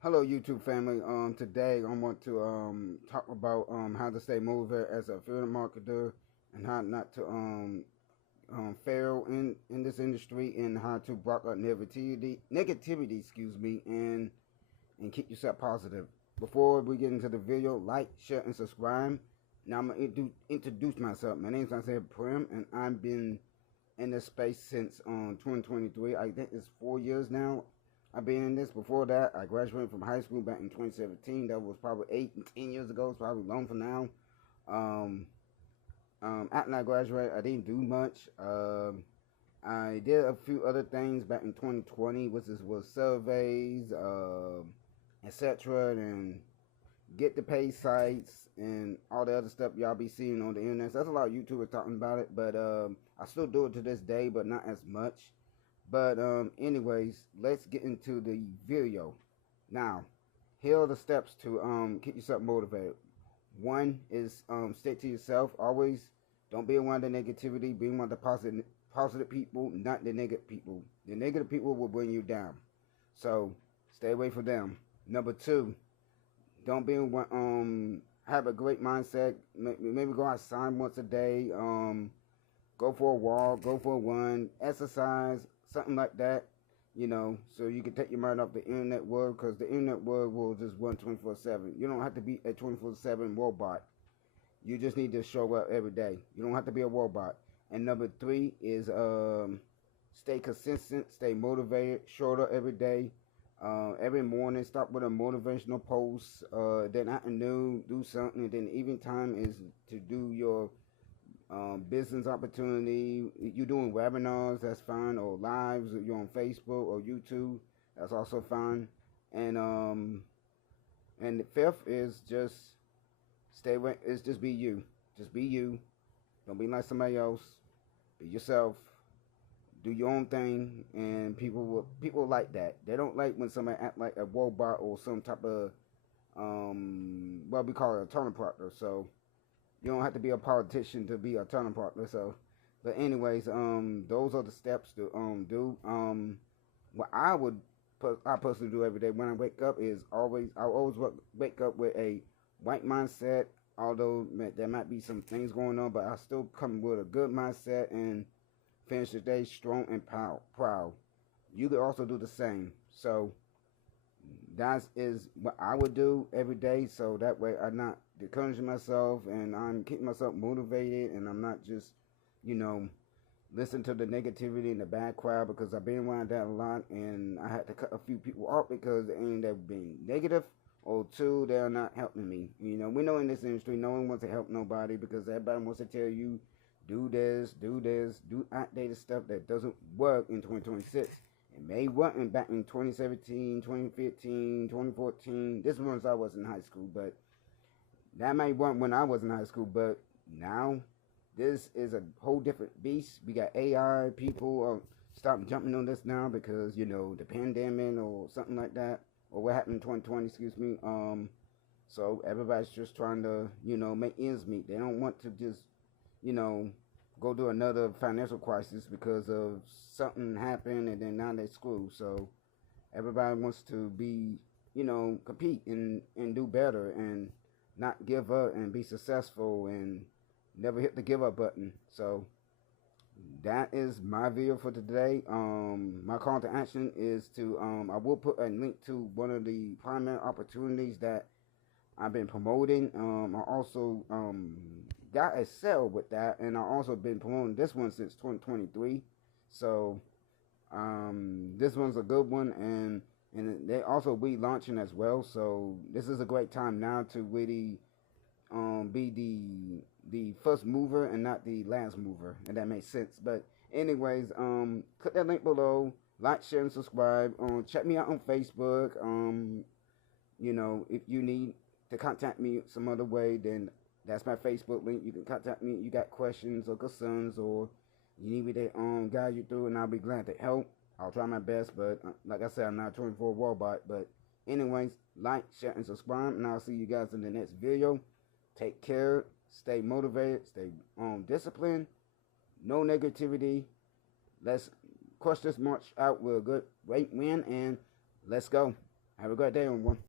Hello, YouTube family. Today I want to talk about how to stay motivated as a affiliate marketer and how not to fail in this industry and how to block out negativity, excuse me, and keep yourself positive. Before we get into the video, like, share, and subscribe. Now I'm gonna introduce myself. My name is Isaiah Prim, and I've been in this space since 2023. I think it's 4 years now. I've been in this. Before that, I graduated from high school back in 2017. That was probably 8 and 10 years ago. It's probably long from now. Um, After I graduated, I didn't do much. I did a few other things back in 2020, which was surveys, etc., and get the pay sites and all the other stuff y'all be seeing on the internet. So there's a lot of YouTubers talking about it, but I still do it to this day, but not as much. But anyways, let's get into the video. Now, here are the steps to keep yourself motivated. One is stick to yourself. Always don't be around the negativity. Be around the positive people, not the negative people. The negative people will bring you down. So stay away from them. Number two, don't be have a great mindset. Maybe go outside once a day. Go for a walk, go for a run, exercise, something like that, so you can take your mind off the internet world, because the internet world will just run 24/7. You don't have to be a 24/7 robot. You just need to show up every day. You don't have to be a robot. And number three is stay consistent, stay motivated, show up every day. Every morning, start with a motivational post. Then afternoon, do something. And then evening time is to do your business opportunity. You're doing webinars, that's fine, or lives. You're on Facebook or YouTube, that's also fine. And the fifth is just stay away. Is just be you. Just be you. Don't be like somebody else. Be yourself. Do your own thing, and people like that. They don't like when somebody act like a robot or some type of what we call it a turn partner. So you don't have to be a politician to be a turning partner. So, but anyways, those are the steps to do. What I personally do every day when I wake up is I always wake up with a right mindset. Although there might be some things going on, but I still come with a good mindset and finish the day strong and proud. You could also do the same. So that is what I would do every day, so that way I'm not discouraging myself and I'm keeping myself motivated, and I'm not just, you know, listen to the negativity and the bad crowd, because I've been around that a lot and I had to cut a few people off because they ain't ever being negative, or two, they're not helping me. We know in this industry no one wants to help nobody, because everybody wants to tell you do this, do outdated stuff that doesn't work in 2026. It may work back in 2017, 2015, 2014. This was I was in high school, but that may work when I was in high school. But now, this is a whole different beast. We got AI. People are starting jumping on this now because, the pandemic or something like that, or what happened in 2020, excuse me. So everybody's just trying to, make ends meet. They don't want to just, you know, go through another financial crisis because of something happened and then now they screwed. So everybody wants to be, compete and do better and not give up and be successful and never hit the give up button. So that is my video for today. My call to action is to, I will put a link to one of the primary opportunities that I've been promoting. I also got a sale with that, and I also been promoting this one since 2023. So this one's a good one, and they also be launching as well. So this is a great time now to really be the first mover and not the last mover, and that makes sense. But anyways, click that link below, like, share, and subscribe. Check me out on Facebook. If you need to contact me some other way, then that's my Facebook link. You can contact me. You got questions or concerns, or you need me to guide you through, and I'll be glad to help. I'll try my best, but like I said, I'm not a 24 robot. But anyways, like, share, and subscribe, and I'll see you guys in the next video. Take care. Stay motivated. Stay disciplined. No negativity. Let's crush this march out with a good great win, and let's go. Have a great day, everyone.